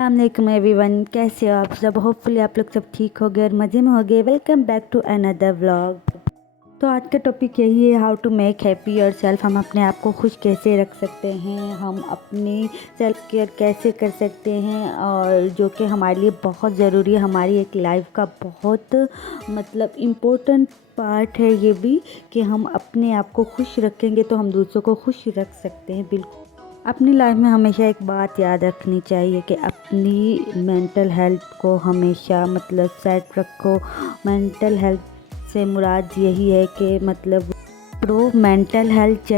अस्सलाम एवरीवन, कैसे हो आप सब। होपफुली आप लोग सब ठीक हो गए और मज़े में हो गए। Welcome back to another vlog. तो आज का टॉपिक यही है, how to make happy yourself. हम अपने आप को खुश कैसे रख सकते हैं, हम अपनी सेल्फ केयर कैसे कर सकते हैं, और जो कि हमारे लिए बहुत ज़रूरी है, हमारी एक लाइफ का बहुत इम्पोर्टेंट पार्ट है ये भी, कि हम अपने आप को खुश रखेंगे तो हम दूसरों को खुश रख सकते हैं। बिल्कुल अपनी लाइफ में हमेशा एक बात याद रखनी चाहिए कि अपनी मेंटल हेल्थ को हमेशा सेट रखो। मेंटल हेल्थ से मुराद यही है कि प्रो मेंटल हेल्थ,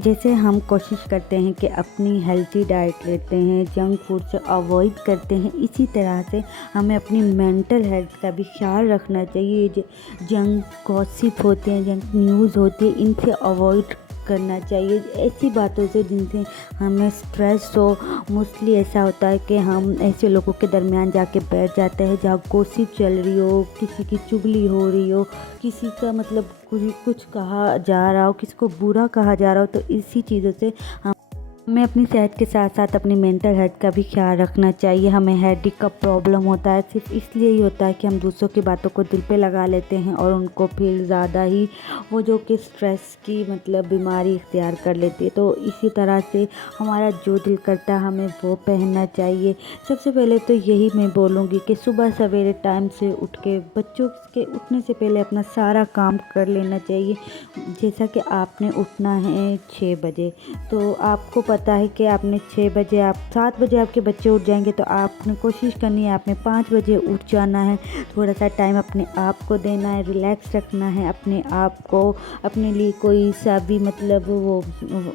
जैसे हम कोशिश करते हैं कि अपनी हेल्थी डाइट लेते हैं, जंक फूड से अवॉइड करते हैं, इसी तरह से हमें अपनी मेंटल हेल्थ का भी ख्याल रखना चाहिए। जंक गॉसिप होते हैं, जंक न्यूज़ होती है, इनसे अवॉइड करना चाहिए। ऐसी बातों से जिनसे हमें स्ट्रेस हो। मोस्टली ऐसा होता है कि हम ऐसे लोगों के दरमियान जाके बैठ जाते हैं जहाँ गॉसिप चल रही हो, किसी की चुगली हो रही हो, किसी का कुछ कहा जा रहा हो, किसी को बुरा कहा जा रहा हो। तो इसी चीज़ों से हमें अपनी सेहत के साथ साथ अपनी मेंटल हेल्थ का भी ख्याल रखना चाहिए। हमें हेडेक का प्रॉब्लम होता है, सिर्फ इसलिए ही होता है कि हम दूसरों की बातों को दिल पे लगा लेते हैं और उनको फिर ज़्यादा ही वो जो कि स्ट्रेस की बीमारी इख्तियार कर लेती है। तो इसी तरह से हमारा जो दिल करता है हमें वो पहनना चाहिए। सबसे पहले तो यही मैं बोलूँगी कि सुबह सवेरे टाइम से उठ के बच्चों के उठने से पहले अपना सारा काम कर लेना चाहिए। जैसा कि आपने उठना है 6 बजे, तो आपको पता है कि आपने 6 बजे, आप 7 बजे आपके बच्चे उठ जाएंगे, तो आपने कोशिश करनी है आपने 5 बजे उठ जाना है। थोड़ा सा टाइम अपने आप को देना है, रिलैक्स रखना है अपने आप को। अपने लिए कोई सा भी वो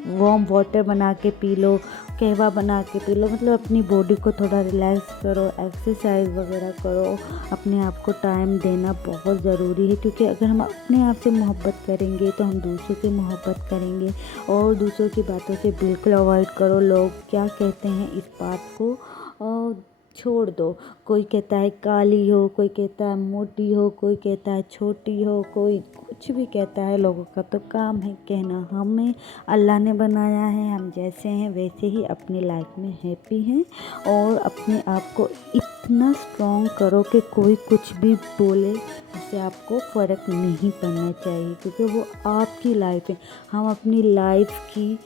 वार्म वाटर बना के पी लो, कहवा बना के पी लो। अपनी बॉडी को थोड़ा रिलैक्स करो, एक्सरसाइज वगैरह करो। अपने आप को टाइम देना बहुत ज़रूरी है, क्योंकि अगर हम अपने आप से मोहब्बत करेंगे तो हम दूसरों से मोहब्बत करेंगे। और दूसरों की बातों से बिल्कुल अवॉइड करो। लोग क्या कहते हैं इस बात को छोड़ दो। कोई कहता है काली हो, कोई कहता है मोटी हो, कोई कहता है छोटी हो, कोई कुछ भी कहता है। लोगों का तो काम है कहना। हमें अल्लाह ने बनाया है, हम जैसे हैं वैसे ही अपनी लाइफ में हैप्पी हैं। और अपने आप को इतना स्ट्रॉन्ग करो कि कोई कुछ भी बोले उससे आपको फ़र्क नहीं पड़ना चाहिए, क्योंकि वो आपकी लाइफ है। हम अपनी लाइफ की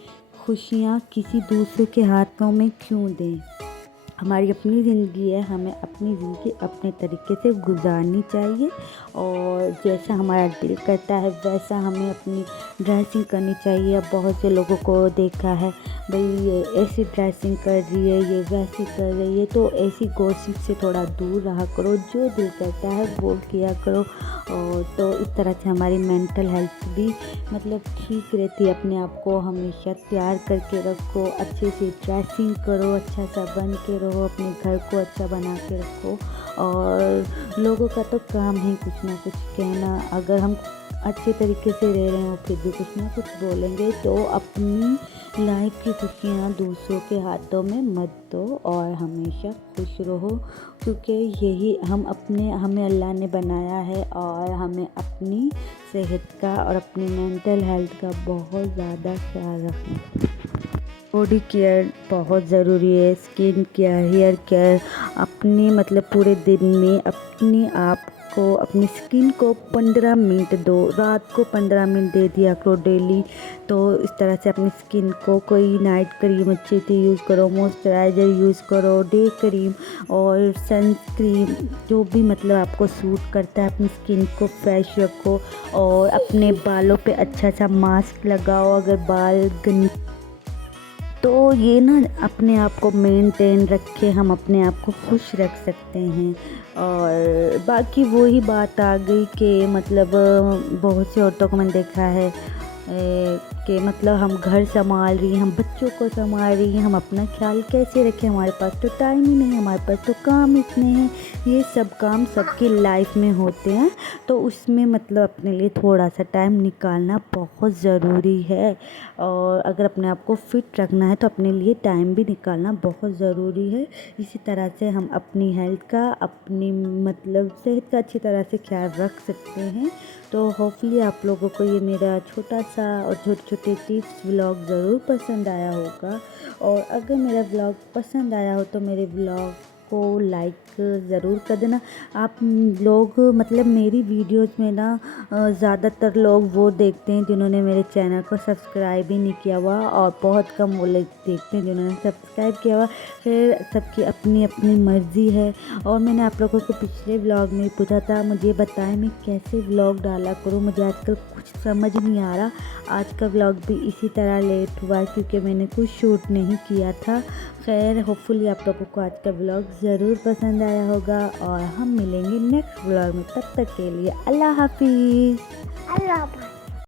खुशियाँ किसी दूसरे के हाथों में क्यों दें। हमारी अपनी ज़िंदगी है, हमें अपनी ज़िंदगी अपने तरीके से गुजारनी चाहिए। और जैसा हमारा दिल करता है वैसा हमें अपनी ड्रेसिंग करनी चाहिए। अब बहुत से लोगों को देखा है, भाई ये ऐसी ड्रेसिंग कर रही है, ये वैसी कर रही है। तो ऐसी गॉसिप से थोड़ा दूर रहा करो, जो दिल करता है वो किया करो। और तो इस तरह से हमारी मेंटल हेल्थ भी ठीक रहती है। अपने आप को हमेशा तैयार करके रखो, अच्छे से ड्रेसिंग करो, अच्छा सा बन के रहो, अपने घर को अच्छा बना के रखो। और लोगों का तो काम है कुछ ना कुछ कहना। अगर हम अच्छे तरीके से रह रहे हो फिर भी कुछ ना कुछ बोलेंगे। तो अपनी लाइफ की खुशियाँ दूसरों के हाथों में मत दो और हमेशा खुश रहो, क्योंकि यही हमें अल्लाह ने बनाया है। और हमें अपनी सेहत का और अपनी मेंटल हेल्थ का बहुत ज़्यादा ख्याल रखना। बॉडी केयर बहुत ज़रूरी है, स्किन केयर, हेयर केयर। अपनी पूरे दिन में अपने आप को, अपनी स्किन को 15 मिनट दो। रात को 15 मिनट दे दिया करो डेली। तो इस तरह से अपनी स्किन को कोई नाइट क्रीम अच्छी से यूज़ करो, मॉइस्चराइज़र यूज़ करो, डे क्रीम और सनस्क्रीन, जो भी आपको सूट करता है। अपनी स्किन को फ्रेश रखो और अपने बालों पे अच्छा सा मास्क लगाओ अगर बाल तो ये ना अपने आप को मेंटेन रखे, हम अपने आप को खुश रख सकते हैं। और बाकी वही बात आ गई कि बहुत सी औरतों को मैंने देखा है कि हम घर संभाल रही हैं, हम बच्चों को संभाल रही हैं, हम अपना ख्याल कैसे रखें। हमारे पास तो टाइम ही नहीं है, हमारे पास तो काम इतने हैं। ये सब काम सबकी लाइफ में होते हैं, तो उसमें अपने लिए थोड़ा सा टाइम निकालना बहुत ज़रूरी है। और अगर अपने आप को फिट रखना है तो अपने लिए टाइम भी निकालना बहुत ज़रूरी है। इसी तरह से हम अपनी हेल्थ का, अपनी सेहत का अच्छी तरह से ख्याल रख सकते हैं। तो होपफुली आप लोगों को ये मेरा छोटा सा और छोटे छोटे टिप्स व्लॉग ज़रूर पसंद आया होगा। और अगर मेरा व्लॉग पसंद आया हो तो मेरे व्लॉग को लाइक ज़रूर कर देना। आप लोग मतलब मेरी वीडियोज़ में ना ज़्यादातर लोग वो देखते हैं जिन्होंने मेरे चैनल को सब्सक्राइब ही नहीं किया हुआ, और बहुत कम वो लोग देखते हैं जिन्होंने सब्सक्राइब किया हुआ। फिर सबकी अपनी अपनी मर्ज़ी है। और मैंने आप लोगों को पिछले व्लॉग में पूछा था मुझे बताएं मैं कैसे व्लॉग डाला करूं, मुझे आजकल कुछ समझ नहीं आ रहा। आज का व्लॉग भी इसी तरह लेट हुआ क्योंकि मैंने कुछ शूट नहीं किया था। खैर होपफुली आप लोगों को आज का व्लॉग ज़रूर पसंद आया होगा, और हम मिलेंगे नेक्स्ट व्लॉग में। तब तक के लिए अल्लाह हाफिज़। अल्लाह।